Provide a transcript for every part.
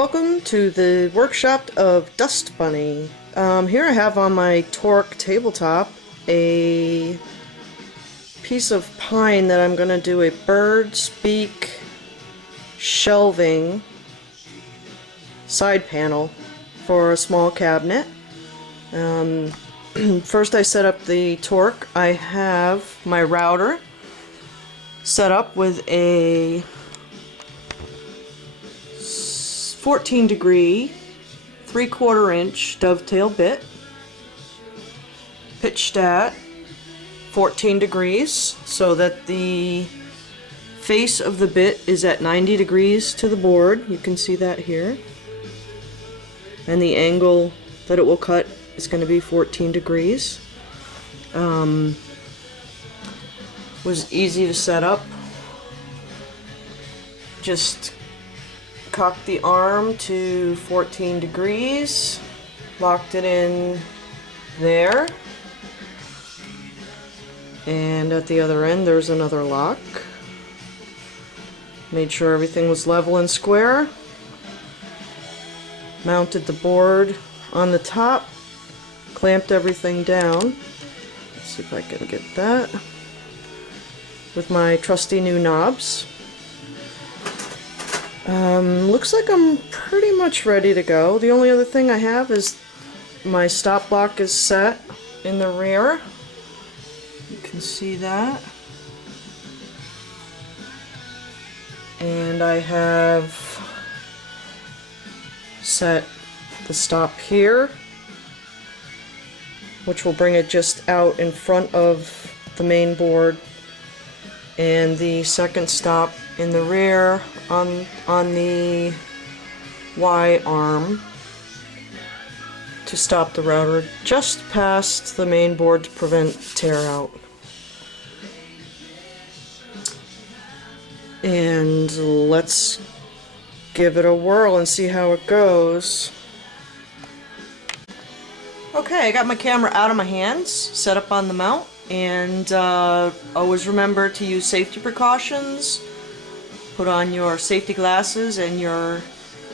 Welcome to the workshop of Dust Bunny. Here I have on my Torque tabletop a piece of pine that I'm going to do a bird's beak shelving side panel for a small cabinet. First I set up the Torque. I have my router set up with a 14-degree 3/4 inch dovetail bit pitched at 14 degrees so that the face of the bit is at 90 degrees to the board. You can see that here, and the angle that it will cut is going to be 14 degrees. Was easy to set up. Just cocked the arm to 14 degrees, locked it in there, and at the other end there's another lock. Made sure everything was level and square. Mounted the board on the top, clamped everything down. Let's see if I can get that with my trusty new knobs. Looks like I'm pretty much ready to go. The only other thing I have is my stop block is set in the rear. You can see that. And I have set the stop here, which will bring it just out in front of the main board, and the second stop in the rear on the Y arm to stop the router just past the main board to prevent tear out. And let's give it a whirl and see how it goes. Okay, I got my camera out of my hands, set up on the mount, and always remember to use safety precautions. Put on your safety glasses and your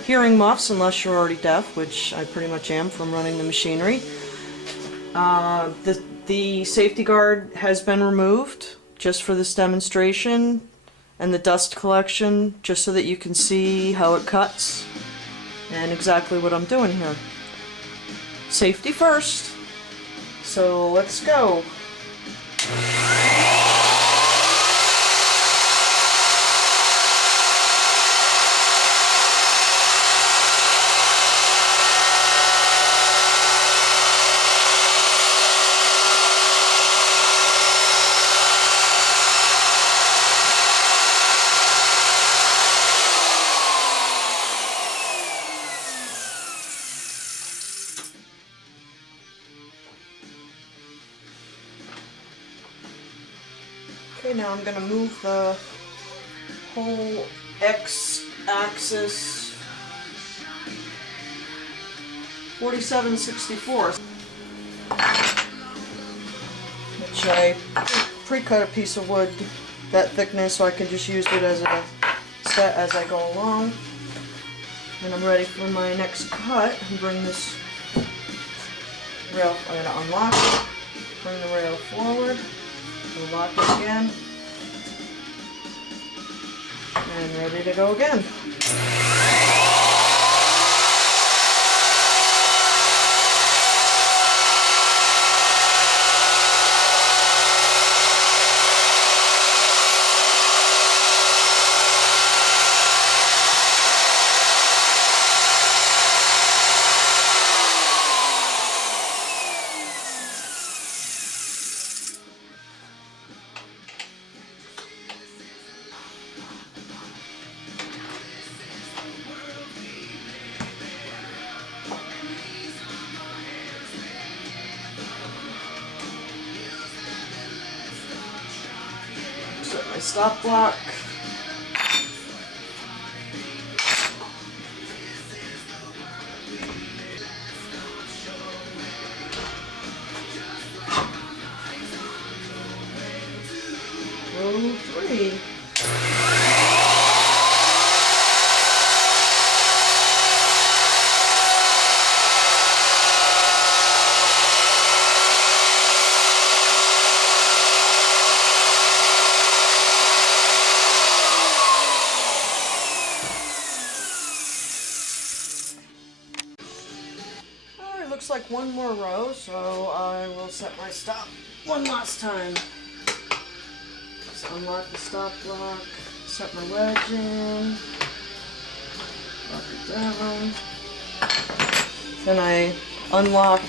hearing muffs unless you're already deaf, which I pretty much am from running the machinery. The safety guard has been removed just for this demonstration, and the dust collection just so that you can see how it cuts and exactly what I'm doing here. Safety first. So let's go. Okay, now I'm going to move the whole X-axis 47/64, which I pre-cut a piece of wood that thickness so I can just use it as a set as I go along. And I'm ready for my next cut and bring this rail, I'm going to unlock it, bring the rail forward. We'll lock it again, and ready to go again. Set my stop block. Row 3. like one more row, so I will set my stop one last time. Just unlock the stop block, set my wedge in, lock it down. Then I unlock,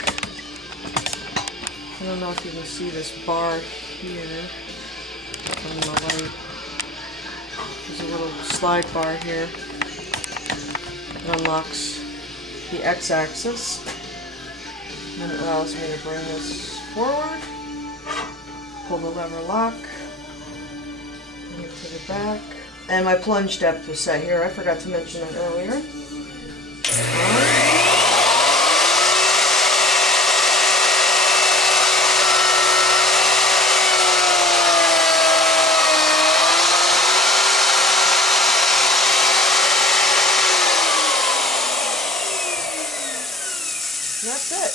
I don't know if you can see this bar here from the light. There's a little slide bar here. It unlocks the x-axis. And it allows me to bring this forward, pull the lever lock, bring it to the back. And my plunge depth was set here. I forgot to mention that earlier. And that's it.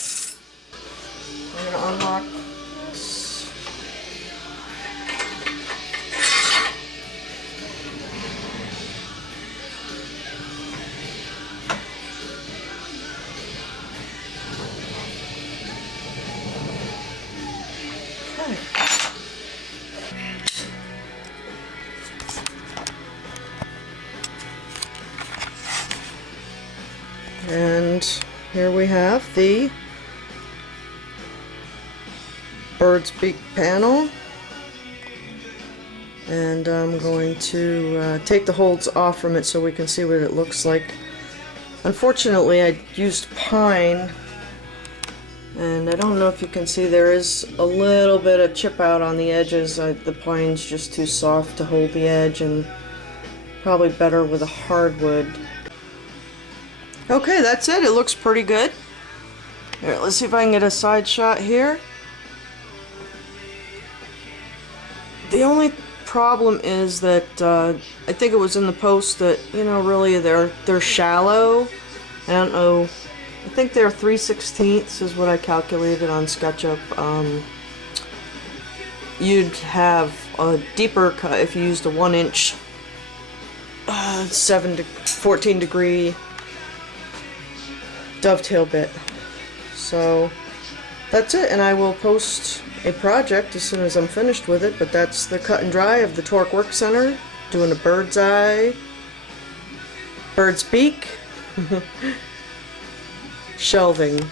I'm going to unlock this. Okay. And here we have the bird's beak panel, and I'm going to take the holds off from it so we can see what it looks like. Unfortunately, I used pine, and I don't know if you can see, there is a little bit of chip out on the edges. The pine's just too soft to hold the edge, and probably better with a hardwood. Okay, that's it. It looks pretty good. Here, let's see if I can get a side shot here. The only problem is that I think it was in the post that, you know, really they're shallow. I don't know. I think they're 3/16 is what I calculated on SketchUp. You'd have a deeper cut if you used a 1-inch 7 to 14 degree dovetail bit. So that's it, and I will post a project as soon as I'm finished with it. But that's the cut and dry of the Torque WorkCentre, doing a bird's eye, bird's beak, shelving.